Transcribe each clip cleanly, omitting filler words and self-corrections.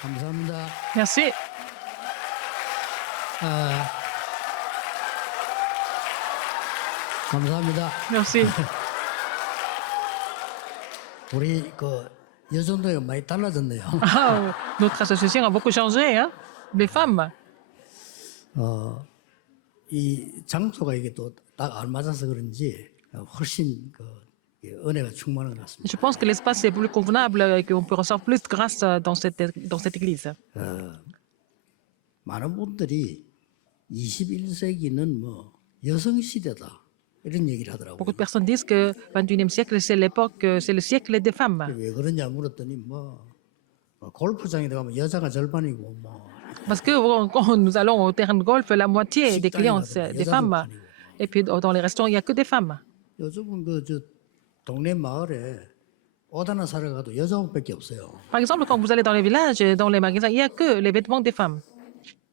감사합니다. Merci. 아, 감사합니다. Merci. 우리 그 여성들이 많이 달라졌네요. Ah, notre association a beaucoup changé, hein? Les femmes. 이 장소가 이게 또 딱 알맞아서 그런지 훨씬 그 은혜가 충만한 것 같습니다. Je pense que l'espace est plus convenable et qu'on peut recevoir plus de grâce dans cette église. 많은 분들이 21세기는 뭐 여성 시대다 이런 얘기를 하더라고요. Beaucoup de personnes disent que le 21e siècle, c'est l'époque, c'est le siècle des femmes. 왜 그러냐 물었더니 뭐 골프장에 가면 여자가 절반이고 뭐 Parce que quand nous allons au terrain de golf, la moitié des clients, c'est des femmes. Et puis dans les restaurants, il n'y a que des femmes. 요즘은 그 동네 마을에 옷 하나 사러 가도 여자 옷밖에 없어요. Par exemple, quand vous allez dans les villages, dans les magasins, il n'y a que les vêtements des femmes.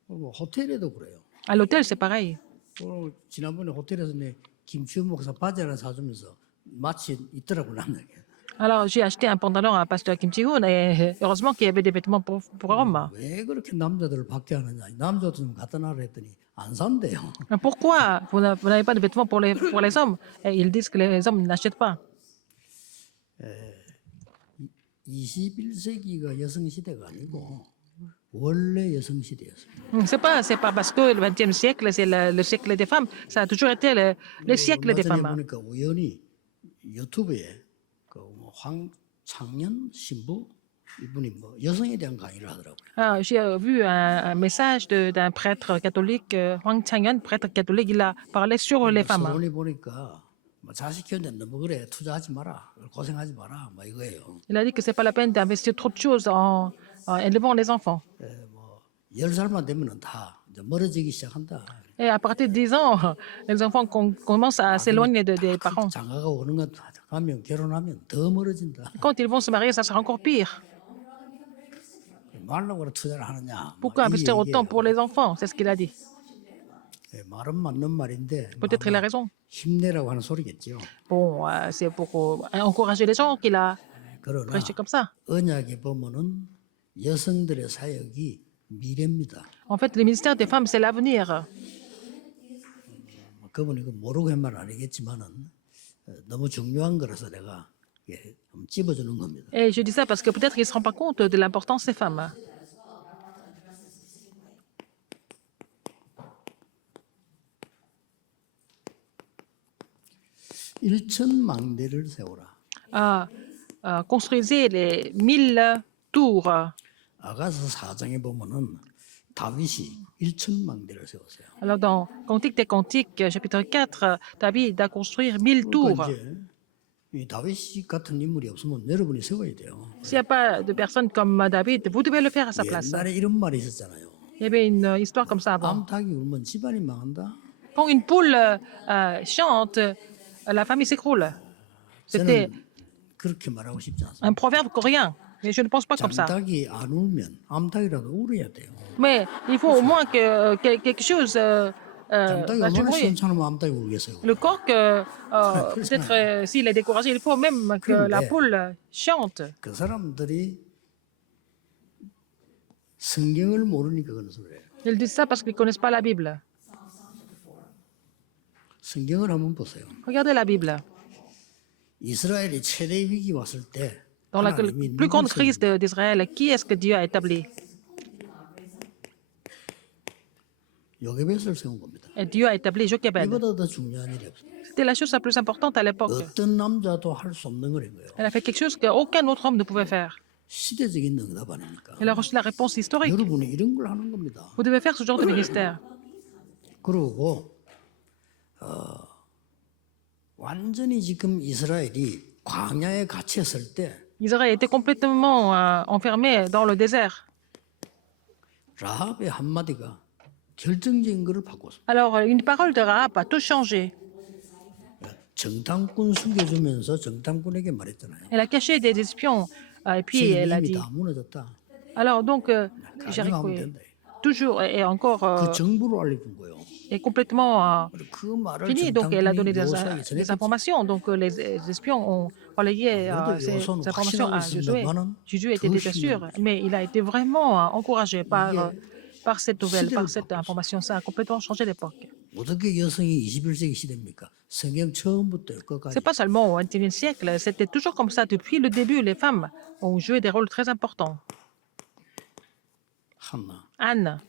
뭐 호텔에도 그래요. À l'hôtel, c'est pareil. 오늘 지난번에 호텔에서 내 김치훈 목사 바지 하나 사주면서 마치 있더라고 남자게. Alors, j'ai acheté un pantalon à Pasteur Kim Ji-hoon et heureusement qu'il y avait des vêtements pour hommes. 왜 그렇게 남자들을 받게 하느냐? 남자도 좀 갖다 놔라 했더니 안 산대요. Pourquoi vous n'avez pas de vêtements pour les hommes? Et ils disent que les hommes n'achètent pas. 21세기가 여성 시대가 아니고 원래 여성 시대였어요. C'est pas parce que le 20e siècle, c'est le siècle des femmes. Ça a toujours été le siècle des 얼마 전에 femmes. 보니까 우연히 유튜브에 그뭐 황창년 신부 이분이 뭐 여성에 대한 강의를 하더라고요. Ah, j'ai vu un message d'un prêtre catholique, Huang Changyan, prêtre catholique, il a parlé sur les femmes. 서론이 보니까 뭐 자식 키우는데 너무 그래 투자하지 마라 고생하지 마라 뭐 이거예요. Il a dit que c'est pas la peine d'investir trop de choses en élevant les enfants. 뭐 10살만 되면은 다 이제 멀어지기 시작한다. Et à partir de 10 ans, les enfants commencent à s'éloigner des parents. 장가가 오는 것 가면 결혼하면 더 멀어진다. Quand ils vont se marier, ça sera encore pire. 말라고 그래 투자를 하느냐. Pourquoi investir autant pour les enfants? C'est ce qu'il a dit. 말은 맞는 말인데 Peut-être il a raison. 힘내라고 하는 소리겠죠. Bon, c'est pour encourager les gens qu'il a 그러나 prêché comme ça. 언약에 보면은 여성들의 사역이 미래입니다. En fait, le ministère des femmes, c'est l'avenir. 그분이 그 모르고 한 말 아니겠지만은 너무 중요한 거라서 내가 좀 찝어주는 겁니다. Et je dis ça parce que peut-être qu'il ne se rend pas compte de l'importance des femmes. 일천망대를 세우라. Construisez les 1000 tours. 아가서 4장에 보면은 다윗이 일천망대를 세웠어요. Alors, dans Cantique des Cantiques, chapitre 4, David a construire 1000 tours. 그러니까 이제 이 다윗 같은 인물이 없으면 여러분이 세워야 돼요. S'il n'y a pas de personnes comme David, vous devez le faire à sa place. 옛날에 이런 말이 있었잖아요. Il y avait une histoire comme ça avant. 암탉이 울면 집안이 망한다. Quand une poule chante, la famille s'écroule. C'était 저는 그렇게 말하고 싶지 않습니다. un proverbe coréen, mais je ne pense pas comme ça. 장닭이 안 울면 암탉이라도 울어야 돼요. Mais il faut au moins que quelque chose 장닭이 fasse du 얼마나 bruit. 시원찮으면 암탉이 울겠어요. Le coq, peut-être s'il est découragé, il faut même que la poule chante. 그 사람들이 성경을 모르니까 그런 소리예요. Ils disent ça parce qu'ils ne connaissent pas la Bible. 성경을 한번 보세요. Regardez la Bible. 이스라엘이 최대 위기 왔을 때 Dans la 하나님이 plus grande 누굴 crise d'Israël, qui est-ce que Dieu a établi? 요게벳을 세운 겁니다. Et Dieu a établi Jochebed. 이보다 더 중요한 일이 없어요. C'était la chose la plus importante à l'époque. 어떤 남자도 할 수 없는 거인 거예요. Elle a fait quelque chose qu'aucun autre homme ne pouvait faire. 시대적인 응답 아닙니까? Elle a reçu la réponse historique. 여러분이 이런 걸 하는 겁니다. Vous devez faire ce genre de ministère. 그리고 완전히 지금 이스라엘이 광야에 갇혔을 때 Israël était complètement enfermé dans le désert. 라합의 한마디가 결정적인 것을 바꿨어. Alors, une parole de Rahab a tout changé. 정탐꾼 숨겨주면서 정탐꾼에게 말했잖아요. Elle a caché des espions. Et puis, elle a 이미 dit. 다 무너졌다. Alors, donc, 가능하면 Jéricho 된다. toujours et encore 그 정보를 알려준 거예요. est complètement 그 말을 fini. Donc, elle a donné 정탐꾼이 요사에게 des 전했겠지. informations. Donc, les espions ont relayer 그래도 ces 요소는 informations 확신하고 à Josué. 있습니다만은 Jésus était 더 déjà sûr, 신기한 mais il a été vraiment encouragé 이게 par cette nouvelle, par 시대를 cette 바꿨어요. information. Ça a complètement changé l'époque. 어떻게 여성이 21세기 시대입니까? 성경 처음부터 C'est 끝까지 pas seulement au XXIe siècle, c'était toujours comme ça depuis le début. Les femmes ont joué des rôles très importants. 한나 Anne,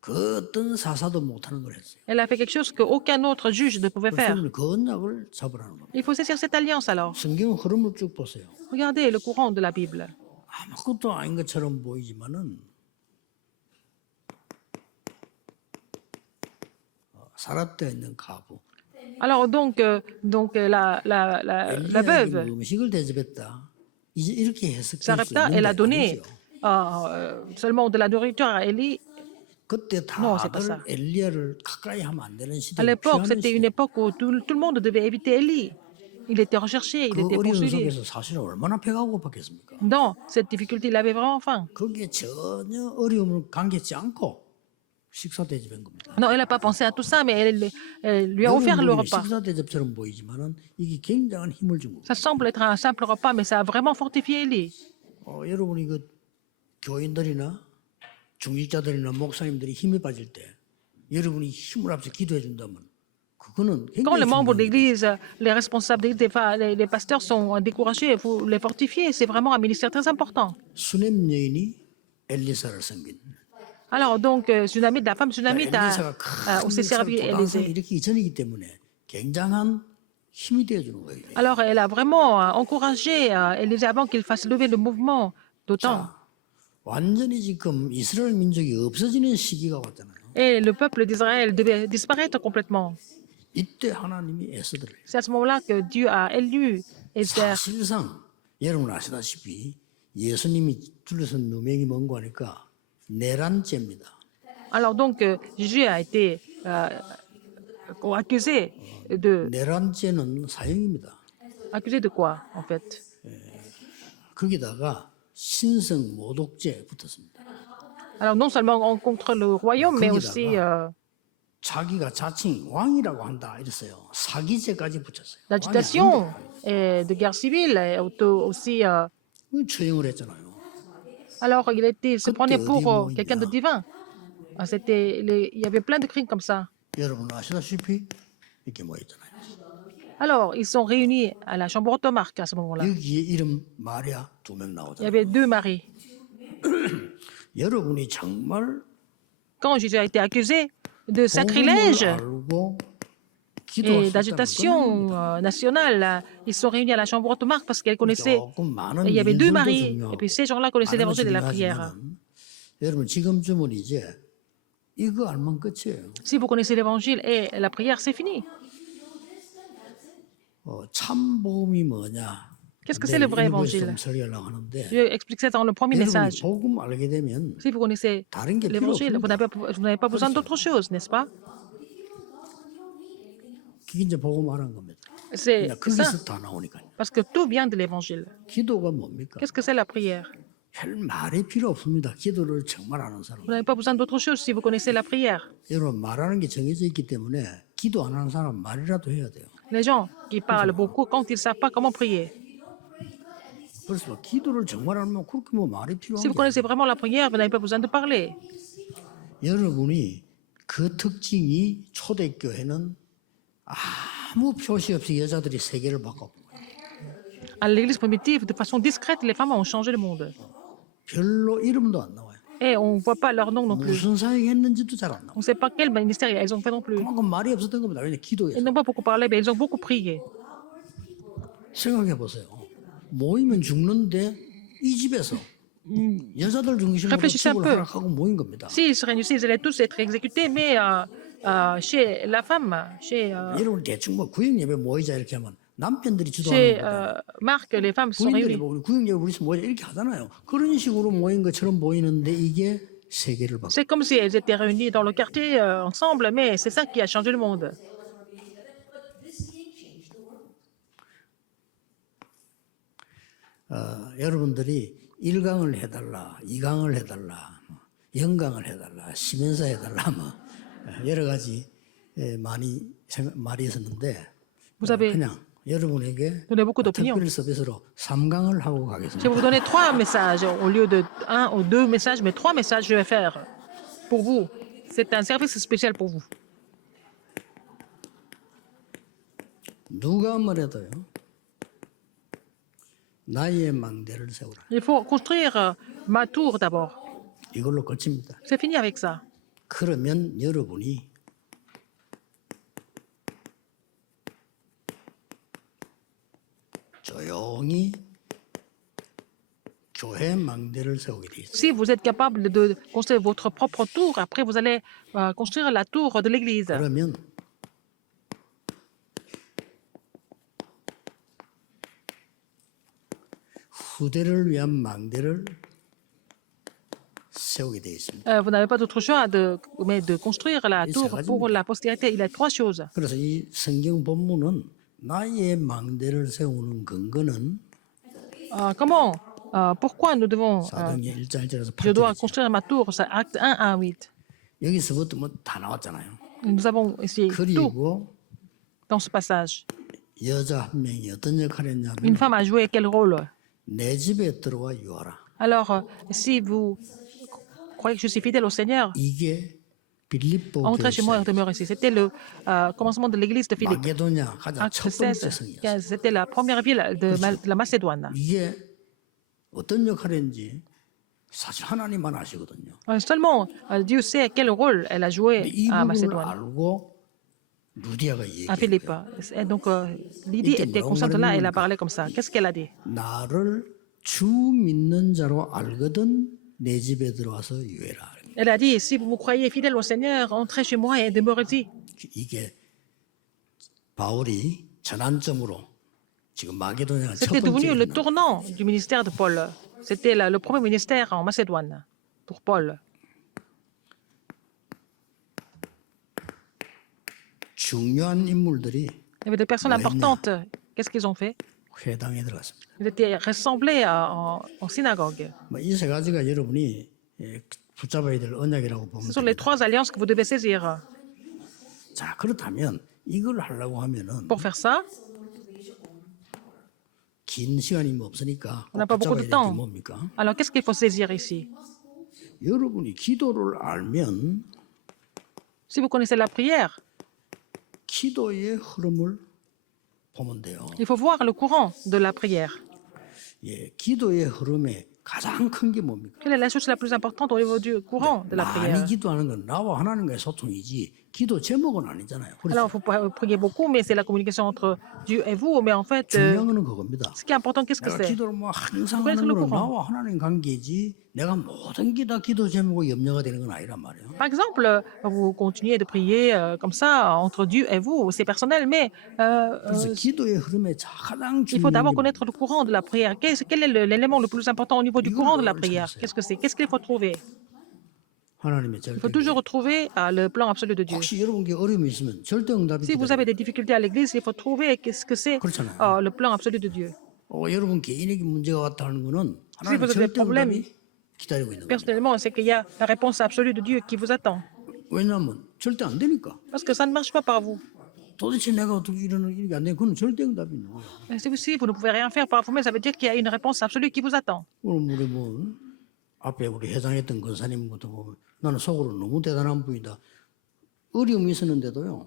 그 어떤 사사도 못하는 걸 했어요. elle a fait quelque chose qu'aucun autre juge ne pouvait 그래서 faire. 그 언약을 잡으라는 겁니다. Il faut saisir cette alliance alors. 성경 흐름을 쭉 보세요. Regardez le courant de la Bible. 아무것도 아닌 것처럼 보이지만은 사랍되어 있는 가부 Alors la 엘리야에게 veuve, 음식을 대접했다. 이제 이렇게 해석될 수 Sarepta, 있는데 elle a donné 아니죠. seulement de la nourriture à Élie. 그때 Non, c'est pas 다들 ça. 엘리야를 가까이 하면 안 되는 À 시대고 l'époque, 피하는 c'était une 시대. époque où tout le monde devait éviter Élie. Il était recherché, il 그 était 어려운 poursuivi. 속에서 사실 얼마나 배가 고팠겠습니까? Dans cette difficulté, il avait vraiment faim. 거기에 전혀 어려움을 감겠지 않고 식사 대접한 겁니다. Non, elle n'a pas pensé à tout ça, mais elle lui a offert le 여러분들이 repas. 식사 대접처럼 보이지만은 이게 굉장한 힘을 준 겁니다. Ça semble être un simple repas, mais ça a vraiment fortifié Élie. 여러분이 그 교인들이나 중직자들이나 목사님들이 힘이 빠질 때 여러분이 힘을 합쳐 기도해 준다면 그거는 Quand les 굉장히 membres 중요한 d'église, les responsables d'église, les pasteurs sont découragés, vous les fortifiez. C'est vraiment un ministère très important. 수넴 여인이 엘리사를 섬긴 Alors, donc, Tsunamite, la femme Tsunamite 엘리사가 a aussi servi 큰 도단성을 Élisée. 일으키기 전이기 때문에 굉장한 힘이 되어주는 거예요. Alors, elle a vraiment encouragé Élisée avant qu'il fasse lever le mouvement d'OTAN. 자, 완전히 지금 이스라엘 민족이 없어지는 시기가 왔잖아요. Et le peuple d'Israël devait disparaître complètement. 이때 하나님이 에스더를 C'est à ce moment-là que Dieu a élu Esther. 사실상 여러분 아시다시피 예수님이 둘러선 누명이 뭔고 하니까 내란죄입니다. Alors, donc, Jésus a été accusé 내란죄는 사형입니다. accusé de quoi, en fait? 거기다가 신성 모독죄 붙었습니다. Alors, non seulement contre le royaume, mais aussi 자기가 자칭 왕이라고 한다 이랬어요. 사기죄까지 붙였어요. l'agitation et de guerre civile et aussi. 처형을 했잖아요. Alors, se prenait 어디 pour 모이냐? quelqu'un de divin. Il y avait plein de crimes comme ça. 여러분 아시다시피 이렇게 모였잖아요. Alors, ils sont réunis à la chambre automarque à ce moment-là. 여기에 이름 마리아 2명 Il y 나오잖아요. avait deux maris. 여러분이 정말 Quand Jésus a été accusé de sacrilège 알고 기도할 et 수 d'agitation 있다는 nationale, ils sont réunis à la chambre automarque parce qu'elle connaissait. 조금 많은 Il y avait deux 일들도 maris. Et 중요하고 puis ces gens-là connaissaient 많은 l'évangile 것이 de la prière. 중요하지만은 여러분 지금쯤은 이제 이거 알면 끝이에요. Si vous connaissez l'évangile et la prière, c'est fini. 참복음이 뭐냐? Qu'est-ce que c'est le vrai évangile? 좀 설계하려고 하는데 Je explique ça dans le premier 여러분이 message. 복음 알게 되면 Si vous connaissez 다른 게 필요 l'évangile, 없습니다. vous n'avez pas besoin d'autre chose, n'est-ce pas? 그게 이제 복음 알은 겁니다. C'est ça, 거기서 다 나오니까요. parce que tout vient de l'évangile. 기도가 뭡니까? Qu'est-ce que c'est la prière? 별 말이 필요 없습니다. 기도를 정말 아는 사람. Vous n'avez pas besoin d'autre chose si vous connaissez la prière. 여러분 말하는 게 정해져 있기 때문에 기도 안 하는 사람 말이라도 해야 돼요. Les gens qui parlent beaucoup quand ils ne savent pas comment prier. 그래서 기도를 정말 알면 그렇게 뭐 말이 Si 필요한 vous 게 connaissez vraiment la prière, vous n'avez pas besoin de parler. 여러분이 그 특징이 초대교회는 아무 표시 없이 여자들이 세계를 바꿨고 À l'église primitive, de façon discrète, les femmes ont changé le monde. 별로 이름도 안 나와요. Et on ne voit pas leur nom non plus. 무슨 사역했는지도 잘 안 나와요. On ne sait pas quel ministère elles ont fait non plus. 그만큼 말이 없었던 겁니다. 왜냐 Ils 기도에서. n'ont pas beaucoup parlé, mais ils ont beaucoup prié. 생각해 보세요. 모이면 죽는데 이 집에서 여자들 중심으로 Réfléchissez un 집을 peu. 하락하고 모인 겁니다. S'ils se réunissaient, ils allaient tous être exécutés, mais chez la femme, 여러분 대충 뭐 구역 예배 모이자 이렇게 하면 남편들이 chez 주도하는 거다. Marc, les femmes se sont 부인들이 réunies. 뭐 우리 구역 예배 우리서 모이자 이렇게 하잖아요. 그런 식으로 모인 것처럼 보이는데 이게 세계를 바꿔. C'est comme si elles étaient réunies dans le quartier ensemble, mais c'est ça qui a changé le monde. 여러분들이 1강을 해달라, 2강을 해달라, 영강을 해달라, 시면서 해달라, 뭐 여러 가지 많이 말이 있었는데 Vous avez 그냥 여러분에게 donner beaucoup d'opinions. 특별 서비스로 3강을 하고 Je vais 가겠습니다. vous donner 3 messages au lieu de 1 ou 2 messages, mais 3 messages je vais faire pour vous. C'est un service spécial pour vous. 누가 뭐래도요. 나의 망대를 세우라. Il faut construire ma tour d'abord. 이걸로 끝입니다. C'est fini avec ça. 그러면 여러분이 조용히 교회 망대를 세우게 돼 있어요. Si vous êtes capable de construire votre propre tour, après vous allez construire la tour de l'église. 그러면 후대를 위한 망대를 세우게 돼 있습니다. Vous n'avez pas d'autre choix mais de construire la tour pour la postérité. Il y a 3 choses. 그래서 이 성경 본문은 나의 망대를 세우는 근거는 Pourquoi nous devons, 사도행전 1장 1절에서 je dois 8절이죠. construire ma tour, c'est acte 1 à 8. 여기서부터 뭐 다 나왔잖아요. Nous avons ici tout 그리고 dans ce passage. 여자 한 명이 어떤 역할을 Une 했냐면 femme a joué quel rôle? 내 집에 들어와 유하라. Alors, si vous croyez que je suis fidèle au Seigneur, 이게 빌립보 entrez chez moi et 교회 demeurez ici. C'était le commencement de l'église de Philippe. 마게도냐 가장 Acte 첫 번째 16, 성이었어요. 15, c'était la première ville de la Macédoine. 이게 어떤 역할인지 사실 하나님만 아시거든요. Seulement, Dieu sait quel rôle elle a joué 근데 이 à 부분을 Macédoine, 알고 루디아가 à 얘기해요. Philippe. Et donc, Lydie était consciente de là, elle a parlé comme ça. Qu'est-ce qu'elle a dit? 나를 주 믿는 자로 알거든 내 집에 들어와서 유해라. Elle a dit, si vous me croyez fidèle au Seigneur, entrez chez moi et demeurez-y. 이게 바울이 전환점으로 지금 마게도냐가 첫 C'était devenu le 번째 tournant du ministère de Paul. C'était le premier ministère en Macédoine pour Paul. 중요한 인물들이 Il y avait des personnes importantes. Qu'est-ce qu'ils ont fait? 회당에 들어갔습니다. Ils étaient rassemblés en synagogue. 이 세 가지가 여러분이 붙잡아야 될 언약이라고 보면 Ce sont les 3 alliances que vous devez saisir. 자 그렇다면 이걸 하려고 하면은 Pour faire ça, 긴 시간이 뭐 없으니까 On n'a pas beaucoup 붙잡아야 de 될 게 temps. 뭡니까? alors qu'est-ce qu'il faut saisir ici? 여러분이 기도를 알면 Si vous connaissez la prière, 기도의 흐름을 보면 돼요. il faut voir le courant de la prière. 예, 기도의 흐름에 가장 큰 게 뭡니까? Quelle est la chose la plus importante au niveau du courant de la 많이 prière? 기도하는 건 나와 하나님과의 소통이지 기도 제목은 아니잖아요. 그래서 Alors, il faut prier beaucoup, mais c'est la communication entre Dieu et vous. Mais en fait, 중요한 거는 그겁니다. ce qui est important, qu'est-ce que 내가 c'est? 기도를 뭐 항상 그래서 하는 거는 그렇고. 나와 하나님 관계지 내가 모든 게 다 기도 제목이 염려가 되는 건 아니란 말이에요. Par exemple, vous continuez de prier comme ça entre Dieu et vous, c'est personnel, mais 그래서 기도의 흐름에 가장 il faut 중요한 d'abord 게 connaître le courant de la prière. Quel est l'élément le plus important au niveau du courant de la prière? Qu'est-ce que c'est? Qu'est-ce qu'il faut trouver? 하나님의 Il 절대. faut toujours retrouver le plan absolu de Dieu. 혹시 여러분께 어려움이 있으면 절대 응답이 Si vous avez des difficultés à l'église, il faut trouver qu'est-ce que c'est 그렇잖아요. le plan absolu de Dieu. 여러분 개인에게 문제가 왔다는 거는 Si 하나님 vous avez des 절대 problèmes, 응답이 기다리고 있는 거예요. personnellement, c'est qu'il y a la réponse absolue de Dieu qui vous attend. 왜냐하면 절대 안 되니까. Parce que ça ne marche pas par vous. 도대체 내가 어떻게 이러는 일이 안 돼? 그건 절대 응답이 있는 거예요. Et si vous ne pouvez rien faire par vous-même, ça veut dire qu'il y a une réponse absolue qui vous attend. 오늘 우리 뭐 앞에 우리 회장했던 권사님 것도 보면 나는 속으로 너무 대단한 분이다. 어려움이 있었는데도요.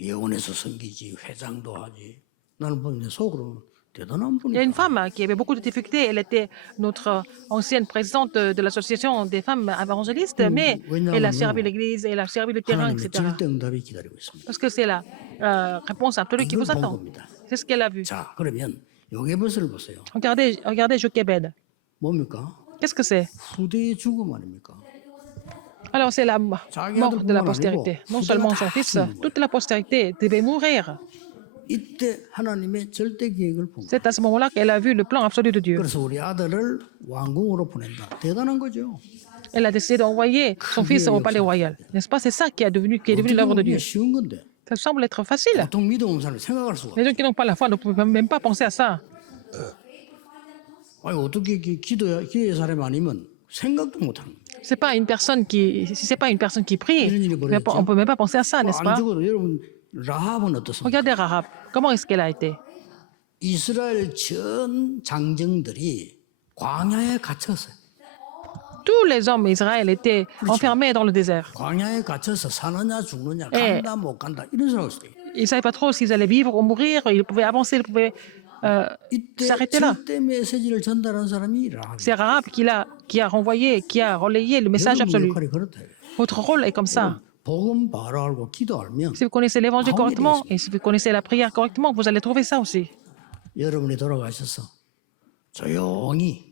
예원에서 섬기지 회장도 하지. 나는 보면 내 속으로 대단한 Il y a une 분이다. femme qui avait beaucoup de difficultés. Elle était notre ancienne présidente de l'association des femmes évangélistes, mais elle a servi l'Église, elle a servi le terrain, 하나님의 etc. 절대 응답이 기다리고 있습니다. Parce que c'est la réponse absolue qui 이걸 vous 본 attend. 겁니다. C'est ce qu'elle a vu. 자, 그러면 요게벗을 보세요. Regardez Jochebed. 뭡니까? Qu'est-ce que c'est? 후대의 죽음 아닙니까? Alors, c'est la mort de la postérité. Non seulement son fils, toute la postérité devait mourir. 이때 하나님의 절대 계획을 본 거예요. C'est à ce moment-là qu'elle a vu le plan absolu de Dieu. 그래서 우리 아들을 왕궁으로 보낸다. 대단한 거죠. Elle a décidé d'envoyer son fils au palais royal. N'est-ce pas? C'est ça qui est devenu l'œuvre de Dieu. 쉬운 건데 Ça semble être facile. 보통 믿음 없는 사람이 생각할 수가 없어요. Les gens qui n'ont pas la foi ne peuvent même pas penser à ça. 아니 어떻게 기도의 사람이 아니면 생각도 못 하는 거예요. C'est pas une personne qui, si c'est pas une personne qui prie, on peut même pas penser à ça, n'est-ce 안 pas? 죽어도 여러분 라합은 어떻습니까? Regardez Rahab. Comment est-ce qu'elle a été? 이스라엘 전 장정들이 광야에 갇혔어요. Tous les hommes d'Israël étaient enfermés dans le désert. 광야에 갇혀서 사느냐 죽느냐 예. 간다 못 간다 이런 생각을 했어요. Ils ne savaient pas trop s'ils allaient vivre ou mourir. Ils pouvaient avancer, ils pouvaient 이때 s'arrêter là. 절대 메시지를 전달한 사람이 라합. C'est Rahab qui a renvoyé, qui a relayé le message absolu. 역할이 그렇다. Votre rôle est comme ça. 복음 바로 알고 기도 알면 Si vous connaissez l'évangile correctement et si vous connaissez la prière correctement, vous allez trouver ça aussi. 여러분이 돌아가셔서 조용히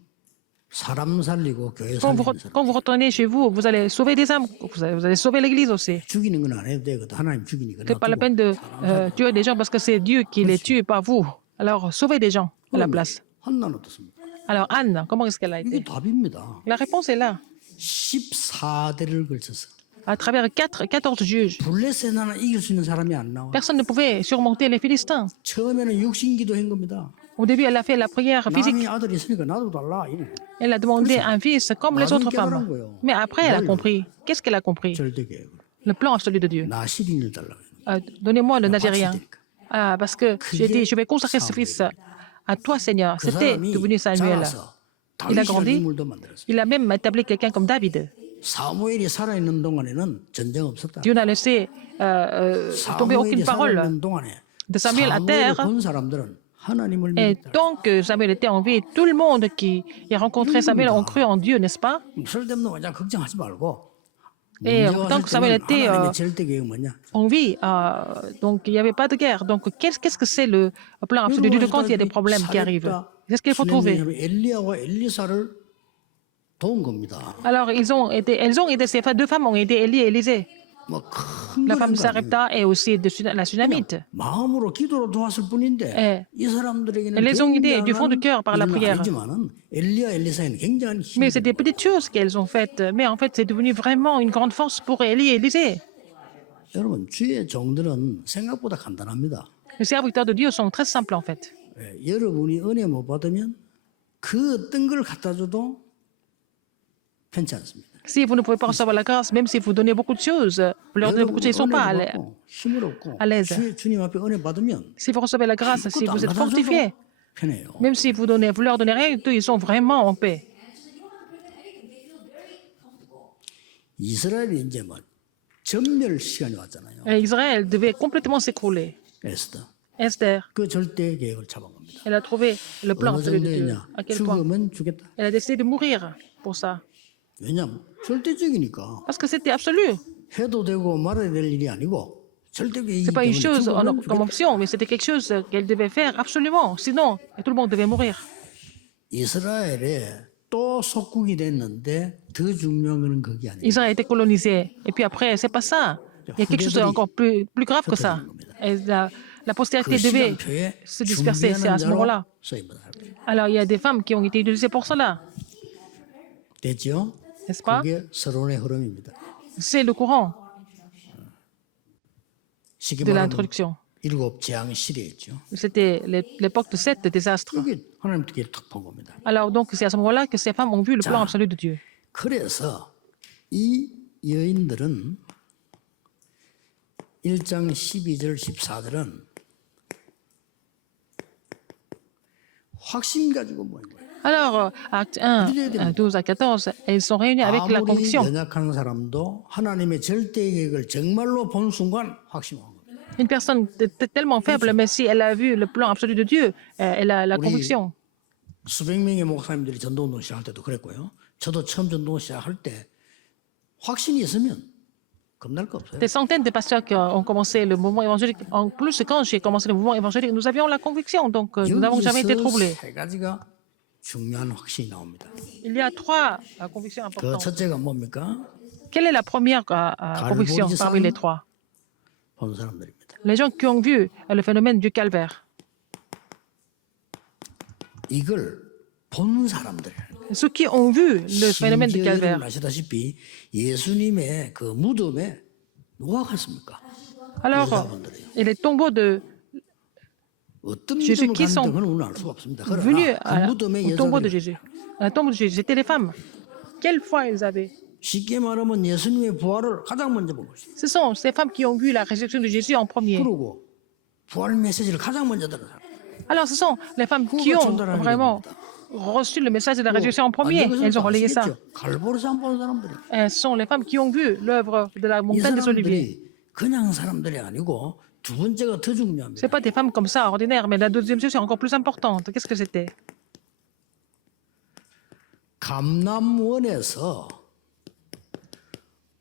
사람 살리고 교회 Quand vous, 살리는 사람 quand vous retournez chez vous, vous allez sauver des âmes, vous allez sauver l'Église aussi. 죽이는 건 안 해도 되거든. 하나님 죽이니까. Ce n'est pas la peine de tuer des gens parce que c'est Dieu qui les tue, pas vous. Alors sauvez des gens à la place. 한나는 어떻습니까? Alors Anne, comment est-ce qu'elle a 이게 été? 답입니다. La réponse est là. 14대를 걸쳐서 À travers 14 juges, 블레셋 하나 이길 수 있는 사람이 안 나와. personne ne pouvait surmonter les Philistins. 처음에는 육신기도 한 겁니다. Au début, elle a fait la prière physique. 남이 아들이 있으니까 나도 달라. Elle a demandé un fils comme les autres femmes. Mais après, elle a compris. Qu'est-ce qu'elle a compris? 절대 계획. Le plan absolu de Dieu. 나시린을 달라고. Donnez-moi le Nazérien. Parce que j'ai dit, je vais consacrer ce fils à toi, Seigneur. 그 C'était 사람이 devenu Samuel. 자라서 Il a 다윗이라는 grandi. 인물도 만들었어요. Il a même établi quelqu'un comme David. 사무엘이 살아있는 동안에는 전쟁 없었다. Dieu n'a laissé tomber aucune 사무엘이 parole 살아있는 동안에 de Samuel à 사무엘을 terre. 본 사람들은 하나님을 Et 믿었다. tant que Samuel était en vie, tout le monde qui a rencontré Samuel ont cru en Dieu, n'est-ce pas? 쓸데없는 거냐 걱정하지 말고 Et 문제가 tant que 왔을 Samuel 때는 était 하나님의 절대 계획 뭐냐? en vie, donc il n'y avait pas de guerre. Donc qu'est-ce que c'est le plan absolu de Dieu quand il y a des problèmes qui arrivent? C'est ce qu'il faut trouver. 엘리야와 엘리사를 도운 겁니다. Alors elles ont aidé, ces deux femmes ont aidé Élie et Élisée. 뭐큰 La femme de Sarepta et aussi la Sunamite. 마음으로 기도로 도왔을 뿐인데 예. 이 사람들에게는 Elles les ont aidées du fond du cœur par la 일은 prière. 아니지만은 엘리야 엘리사에는 굉장한 힘이 Mais c'est des petites choses qu'elles ont faites. Mais en fait, c'est devenu vraiment une grande force pour Élie et Élisée. 여러분 주의 종들은 생각보다 간단합니다. Les serviteurs de Dieu sont très simples en fait. 예, 여러분이 은혜 못 받으면 그 어떤 걸 갖다 줘도 편치 않습니다. Si vous ne pouvez pas recevoir la grâce, même si vous donnez beaucoup de choses, vous leur donnez beaucoup de choses, ils ne sont pas 힘을 얻고 à l'aise. 주님 앞에 은혜 받으면 Si vous recevez la grâce, si vous êtes fortifié, 편해요. même si vous leur donnez rien du tout, ils sont vraiment en paix. 이스라엘이 이제 뭐 전멸 시간이 왔잖아요. Et Israël devait complètement s'écrouler. 에스더. Esther, 그 절대 계획을 잡은 겁니다. elle a trouvé le plan 어느 absolu de Dieu. 정도였냐? À quel point? 죽으면 죽겠다. Elle a décidé de mourir pour ça. 왜냐면 절대적이니까 Parce que c'était absolu. 해도 되고 말아야 될 일이 아니고 절대적이기 Ce n'est pas une 때문에 chose 죽으면 comme 죽겠다. option, mais c'était quelque chose qu'elle devait faire absolument. Sinon, tout le monde devait mourir. 이스라엘에 또 속국이 됐는데 더 중요한 거는 그게 아니에요. Israël a été colonisé. Et puis après, c'est pas ça. Il y a quelque chose encore plus grave que ça. Et la postérité 그 devait 시간표에 se disperser. C'est à 준비하는 ce 자로 moment-là. 쓰임을 합니다. Alors, il y a des femmes qui ont été utilisées pour cela, 됐죠? n'est-ce pas? 그게 서론의 흐름입니다. C'est le courant 쉽게 de 말하면 l'introduction. 일곱 재앙 시대였죠. C'était l'époque de 7 désastres. 그게 하나님 뜻에 탁본 겁니다. Alors, donc, c'est à ce moment-là que ces femmes ont vu le plan absolu de Dieu. 그래서 이 여인들은 1장 12절 14절은 확신 가지고 모인 거예요. Alors, acte 1, 12 à 14, elles sont réunies avec la 아무리 conviction. 연약한 사람도 하나님의 절대 계획을 정말로 본 순간 확신한 겁니다. Une personne tellement faible, mais si elle a vu le plan absolu de Dieu, elle a la conviction. 수백 명의 목사님들이 전도운동 시작할 때도 그랬고요. 저도 처음 전도운동 시작할 때 확신이 있으면 겁날 거 없어요. Des centaines de pasteurs qui ont commencé le mouvement évangélique, en plus quand j'ai commencé le mouvement évangélique, nous avions la conviction, donc nous n'avons jamais été troublés. 세 가지가 중요한 확신이 나옵니다. Il y a trois convictions 그 importantes. 첫째가 뭡니까? Quelle est la première conviction parmi les trois? 본 사람들입니다. Les gens qui ont vu le phénomène du calvaire. 이걸 본 사람들. Ceux qui ont vu le phénomène du 심지어 여러분 calvaire. 아시다시피 예수님의 그 무덤에 누가 갔습니까? Alors, et les tombeaux de 어떤 Jésus 무덤을 qui sont 갔는데 그건 우리는 알 수가 없습니다. venus 그러나 그 무덤에 au tombeau de 여자들이 Jésus. À la tombe de Jésus, c'était les femmes. Quelle foi ils avaient? 쉽게 말하면 예수님의 부활을 가장 먼저 본 것이죠. Ce sont ces femmes qui ont vu la résurrection de Jésus en premier. 그리고 부활 메시지를 가장 먼저 들은 사람. Alors, ce sont les femmes qui ont vraiment reçu le message de la résurrection en premier. Elles ont relayé ça. 갈보리산 본 사람들이. Ce sont les femmes qui ont vu l'œuvre de la 이 montagne des Oliviers. 사람들이 그냥 사람들이 아니고 두 번째가 더 Ce 중요합니다. n'est pas des femmes comme ça, ordinaires, mais la deuxième chose est encore plus importante. Qu'est-ce que c'était? 감남원에서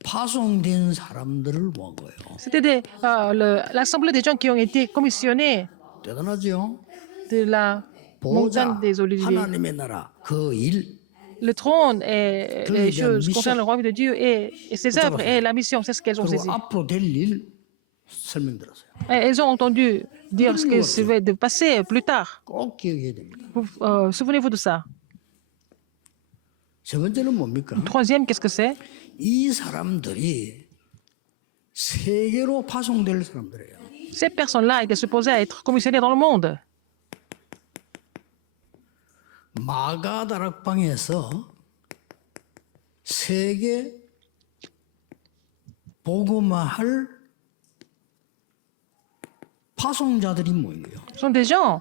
파송된 사람들을 본 거예요. C'était l'assemblée des gens qui ont été commissionnés 대단하죠? de la montagne 보호자 des Oliviers. 하나님의 나라 그 일, Le trône et les choses concernant le royaume de Dieu et ses œuvres et la mission, c'est ce qu'elles ont saisi. 그리고 앞으로 될 일 설명들었어요. Et elles ont entendu dire ce qui se va de passer plus tard. 꼭 기억해야 됩니다. Souvenez-vous de ça. 세 번째는 뭡니까? Troisième, qu'est-ce que c'est? 이 사람들이 세계로 파송될 사람들이에요. Ces personnes-là étaient supposées être commissionnées dans le monde. 마가다락방에서 세계 복음화할 파송자들이 모인 거예요. Ce sont des gens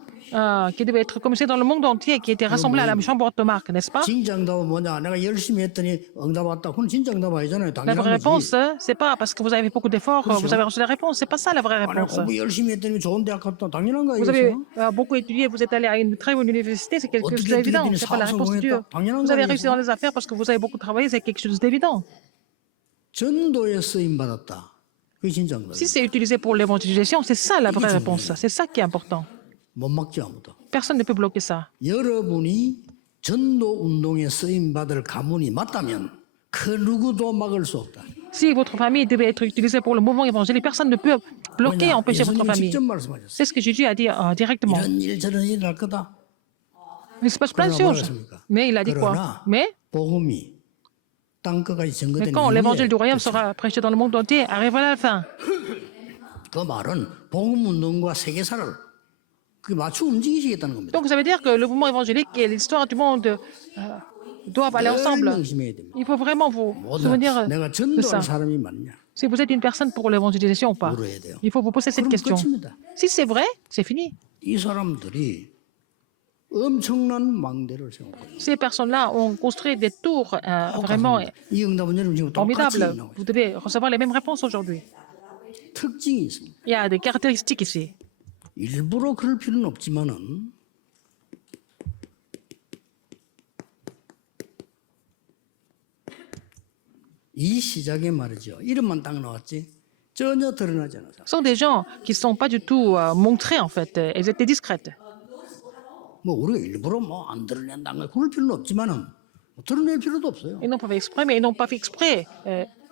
qui devaient être commissionnés dans le monde entier, qui étaient rassemblés à la chambre de Marc, n'est-ce pas? 진정답은 뭐냐? 내가 열심히 했더니 응답 왔다. 그건 진정답 아니잖아요. La vraie 당연한 réponse, 거지. c'est pas parce que vous avez fait beaucoup d'efforts, vous avez reçu la réponse. C'est pas ça la vraie 내가 réponse. 공부 열심히 했더니 좋은 대학 갔다. 당연한 거 Vous avez 아니겠어요? beaucoup étudié, vous êtes allé à une très bonne université, c'est quelque chose 어떻게 d'évident. 드리더니 C'est pas la 사업 réponse de Dieu. 성공했다. 당연한 Vous 거 avez réussi dans 아니겠어요? les affaires parce que vous avez beaucoup travaillé, c'est quelque chose d'évident. 전도에 쓰임 받았다. 그게 진정답. Si c'est utilisé pour l'évangélisation, c'est ça la vraie réponse. C'est ça qui est important. 못 막지 아무도. Personne ne peut bloquer ça. 여러분이 전도 운동에 쓰임 받을 가문이 맞다면 그 누구도 막을 수 없다. Si votre famille devait être utilisée pour le mouvement évangélique, personne ne peut bloquer, empêcher votre 예수님 famille. 직접 말씀하셨어요. C'est ce que Jésus a dit directement. 이런 일 저런 일 할 거다. Il se passe plein de choses. Mais il a dit quoi? 그러나 Mais 복음이 땅끝까지 전거된 quand l'évangile du 이후에 royaume sera prêché dans le monde entier, arrivera la fin. 그 말은 복음 운동과 세계사를 그 맞춰 움직이시겠다는 겁니다. Donc ça veut dire que le mouvement évangélique et l'histoire du monde doivent aller 늘 ensemble. 명심해야 됩니다. Il faut vraiment vous 뭐다 souvenir 내가 de ça. 전도할 사람이 맞냐 Si vous êtes une personne pour l'évangélisation ou pas, 물어야 돼요. il faut vous poser cette 그럼 question. 끝입니다. Si c'est vrai, c'est fini. 이 사람들이 엄청난 망대를 세운 거예요. Ces personnes-là ont construit des tours vraiment 이 응답은 여러분 지금 똑같이 formidables. 나와요. Vous devez recevoir les mêmes réponses aujourd'hui. 특징이 있습니다. Il y a des caractéristiques ici. 일부러 그럴 필요는 없지만은 이 시작에 말이죠. 이름만 딱 나왔지 전혀 드러나지 않아서. Ce sont des gens qui ne sont pas du tout montrés en fait. Elles étaient discrètes. 뭐 우리가 일부러 뭐 안 드러낸다는 거 그럴 필요는 없지만은 뭐 드러낼 필요도 없어요. Ils n'ont pas fait exprès, mais ils n'ont pas fait exprès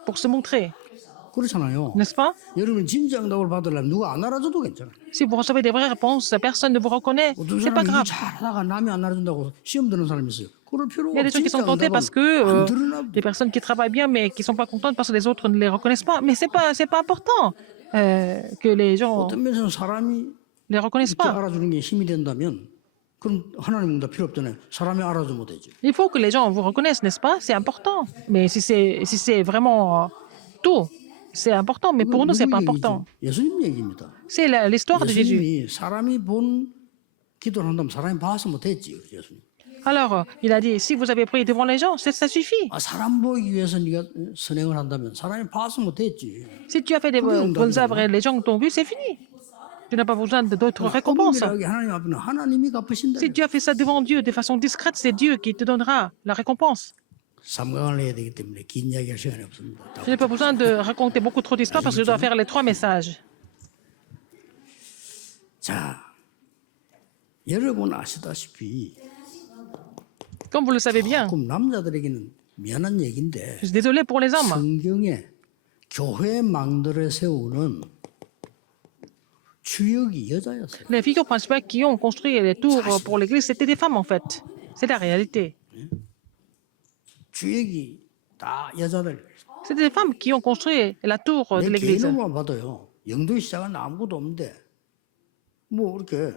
pour se montrer. 그렇잖아요. N'est-ce pas? 여러분 진짜 응답을 받으려면 누가 안 알아줘도 괜찮아요. Si vous recevez des vraies réponses, personne ne vous reconnaît. 어떤 C'est pas 사람이 grave. 일 잘하다가 남이 안 알아준다고 시험 드는 사람이 있어요. 그럴 필요가 Il y a des gens qui 진짜 sont tentés parce que 안 드러나도 des personnes qui travaillent bien mais qui ne sont pas contentes parce que les autres ne les reconnaissent pas. Mais c'est pas important que les gens 어떤 면에서는 사람이 les reconnaissent 이렇게 pas. 알아주는 게 힘이 된다면 그럼 하나님 응답 필요 없잖아요. 사람이 알아주면 되지. Il faut que les gens vous reconnaissent, n'est-ce pas? C'est important. Mais si c'est vraiment tout, c'est important. Mais pour nous, c'est pas important. 예수님 얘기입니다. C'est l'histoire de Jésus. 예수님이 사람이 본 기도를 한다면 사람이 봐서 못했지. 예수님. Alors, il a dit, si vous avez prié devant les gens, ça suffit. 아, 사람 보이기 위해서 네가 선행을 한다면 사람이 봐서 못했지. Si tu as fait des bonnes œuvres et les gens t'ont vu, c'est fini. Tu n'as pas besoin d'autres récompenses. 하나님 앞에는 하나님이 갚으신다. Si tu as fait ça devant Dieu de façon discrète, c'est Dieu qui te donnera la récompense. 삼강을 해야 되기 때문에 긴 이야기할 시간이 없습니다. Je n'ai pas besoin de raconter beaucoup trop d'histoires parce que je dois faire les 3 messages. 자, 여러분 아시다시피 Comme vous le savez bien, 조금 남자들에게는 미안한 얘기인데 je suis désolé pour les hommes. 성경에 교회 망들을 세우는 주역이 여자였어요. Les figures principales qui ont construit les tours pour l'église, c'était des femmes en fait. C'est la réalité. 주역이 다 여자들. C'était des femmes qui ont construit la tour de 내 l'église. 개인으로만 봐도요. 영도의 시작은 아무것도 없는데 뭐 이렇게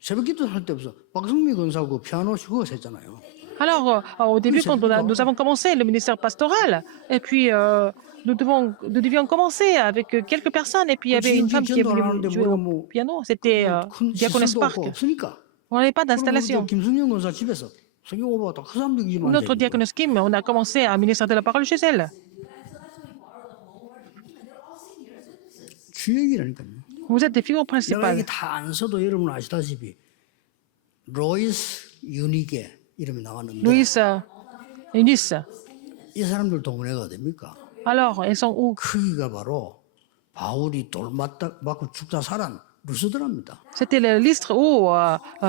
새벽기도 할 때 없어. 박성미 권사하고 피아노 그거 했잖아요. Alors, au début, quand nous avons commencé le ministère pastoral, et puis nous devions commencer avec quelques personnes, et puis il y avait une femme qui est venue jouer au piano, c'était 큰 Diaconesse 시설도 없고 Park. 없으니까. On n'avait pas 그럼 우리 저 d'installation. 김순영 권사 집에서 성경 공부하다 그 사람들 기만 Notre 되는 거예요. diaconesse Kim, on a commencé un ministère de la parole chez elle. 주역이라니까요. Vous êtes des figures 내가 principales. 여기 다 안 써도 여러분 아시다시피 로이스 유니게 이름이 나왔는데 Louis, Eunice. 이 사람들 동네가 됩니까? Alors, elles sont où? 크기가 바로 바울이 돌 맞고 죽다 살한 루스드랍니다. C'était le listre où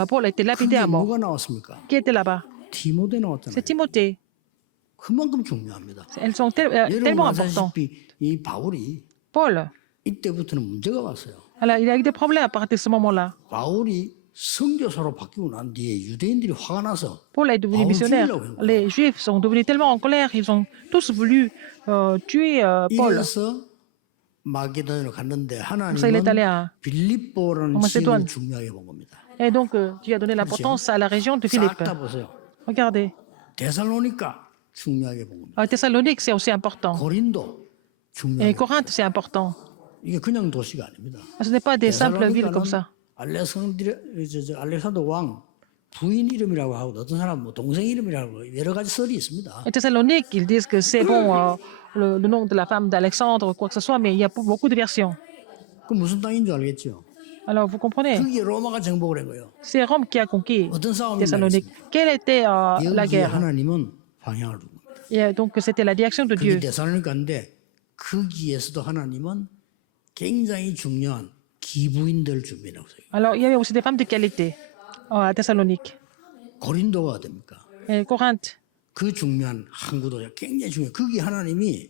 Paul a été lapidé 그게 à mort. 누가 나왔습니까? Qui était là-bas? 디모데 나왔잖아요. C'est Timothée. 그만큼 중요합니다. Elles sont 여러분 tellement importantes. 아시다시피 이 바울이 Paul, 이때부터는 문제가 왔어요. alors, il a eu des problèmes à partir de ce moment-là. 바울이 선교사로 바뀌고 난 뒤에 유대인들이 화가 나서 Paul est devenu 바울 missionnaire. 죽이려고 한 거예요. Les Juifs sont devenus tellement en colère, ils ont tous voulu tuer Paul. 이래서 마게도냐로 갔는데 Ça, il est allé 하나님은 à... 빌립보라는 마세도네. 지역을 중요하게 본 겁니다. Et donc, Dieu a donné l'importance à la région de 싹 Philippe. 다 보세요. Regardez. 데살로니가 중요하게 본 겁니다. Thessalonique, c'est aussi important. 고린도 Et 중요하게. Corinthe, c'est important. 이게 그냥 도시가 아닙니다. Ce n'est pas des simples villes comme ça. 알렉산더 왕 부인 이름이라고 하고 어떤 사람 뭐 동생 이름이라고 여러 가지 설이 있습니다. Et Thessalonique, ils disent que c'est bon, le nom de la femme d'Alexandre ou quoi que ce soit, mais il y a beaucoup de versions. 그 무슨 땅인 줄 알겠죠? Alors, vous comprenez? 그게 로마가 정복을 한 거예요. C'est Rome qui a conquis 어떤 싸움이 Thessalonique. 나겠습니까? Quelle était la 여기에 guerre? 하나님은 방향을 준 겁니다. Et donc, c'était la direction de 그게 Dieu. 데살로니가인데 거기에서도 하나님은 굉장히 중요한 기부인들 준비라고 써요. Alors, il y avait aussi des femmes de qualité à Thessalonique. 고린도가 됩니까? Et Corinthe. 그 중요한 항구도가 굉장히 중요해요. 거기 하나님이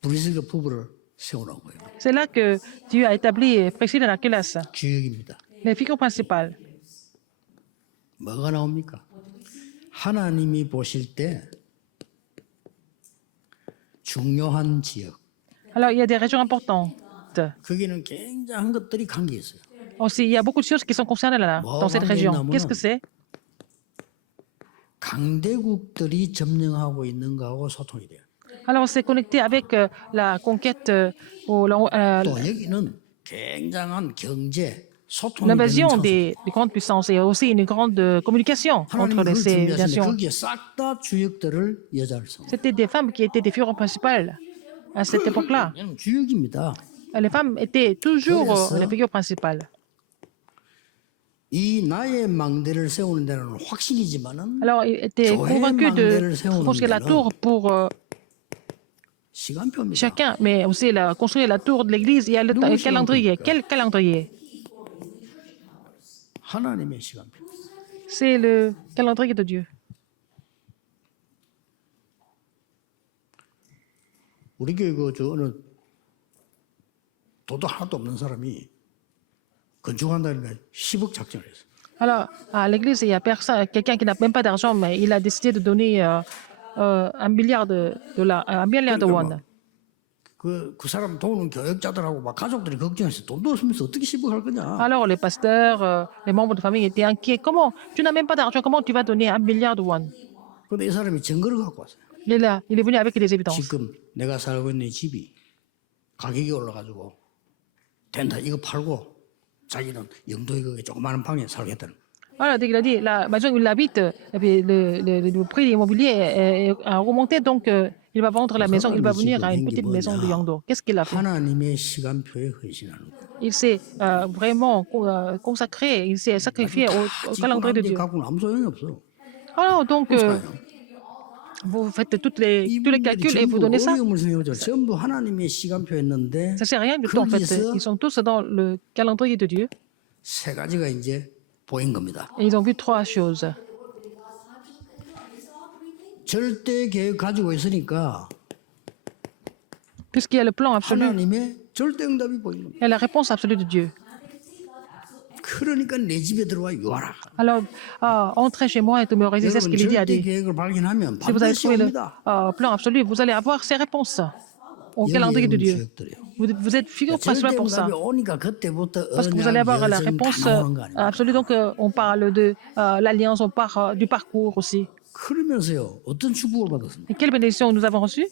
브리스가 부부를 세워놓은 거예요. C'est là que Dieu a établi Priscille et Aquila, 주역입니다. les figures principales. 뭐가 나옵니까? 하나님이 보실 때 중요한 지역. Alors, il y a des régions importantes. 거기는 굉장한 것들이 관계 있어요. Aussi, il y a beaucoup de choses qui sont concernées là, dans cette région. Qu'est-ce que c'est? 강대국들이 점령하고 있는 거하고 소통이 돼요. Alors, c'est connecté avec la conquête ou 또 여기는 굉장한 경제, 소통이 되는 l'invasion 장소. des grandes puissances et aussi une grande communication 하나님은 entre 그걸 ces 준비하시는데 nations. 거기에 싹 다 주역들을 여자를 성. C'était des femmes qui étaient des figures principales à cette époque-là. 주역입니다. Les femmes étaient toujours 그래서 les figures principales. 이 나의 망대를 세우는 데는 확신이지만은 Alors, ils étaient convaincus de construire la tour pour 시간표입니다. chacun, mais aussi construire la tour de l'église. Il y a le calendrier. Quel calendrier? 하나님의 시간표. C'est le calendrier de Dieu. 우리 교회 그저 어느 도도 하나도 없는 사람이 건축한다는 게 10억 작전을 했어요. Alors, à l'église, il y a personne, quelqu'un qui n'a même pas d'argent, mais il a décidé de donner $1 milliard $1 milliard de won. 그 사람 도우는 교역자들하고 막 가족들이 걱정해서 돈도 없으면서 어떻게 10억 할 거냐. Alors, les pasteurs, les membres de famille étaient inquiets. Comment? Tu n'as même pas d'argent, comment tu vas donner $1 milliard de won? 근데 이 사람이 증거를 갖고 왔어요. Il est venu avec des évidences. 지금 내가 살고 있는 이 집이 가격이 올라가지고 된다. 이거 팔고 자기는 영도에 그 조그마한 방에 살겠다는. Voilà, dès qu'il a dit, la maison où il habite, et puis le prix de l'immobilier a remonté, donc il va vendre la maison, il va venir à une petite maison de Yangdo. Qu'est-ce qu'il a fait? 하나님의 시간표에 헌신하는 거예요. Il s'est vraiment consacré, il s'est sacrifié au calendrier de Dieu. 갖고는 아무 소용이 없어. Alors, donc, vous faites tous les calculs et vous donnez ça. 어려움을 생각하죠. 전부 하나님의 시간표였는데 Ça ne sert à rien du tout, en fait. Ils sont tous dans le calendrier de Dieu. 세 가지가 이제 보인 겁니다. Et ils ont vu 3 choses. 절대 계획 가지고 있으니까 Puisqu'il y a le plan absolu 하나님의 절대 응답이 보이는 겁니다. et la réponse absolue de Dieu. 그러니까 내 집에 들어와 유하라. Alors, entrez chez moi et demeurez. C'est ce 여러분 qu'il dit à 절대 Dieu. 계획을 발견하면 Si vous avez 반드시 trouvé le 옵니다. plan absolu, vous allez avoir ces réponses au 여기 calendrier de 여러분 Dieu. 주역들이에요. Vous êtes figure principale 절대 pour ça. 응답이 오니까 그때부터 Parce que vous allez avoir la 언약, réponse 여정 다 나오는 거 아닙니까? absolue. Donc, on parle de l'alliance, on parle du parcours aussi. 그러면서요, 어떤 축복을 받았습니까? Et quelle bénédiction nous avons reçue?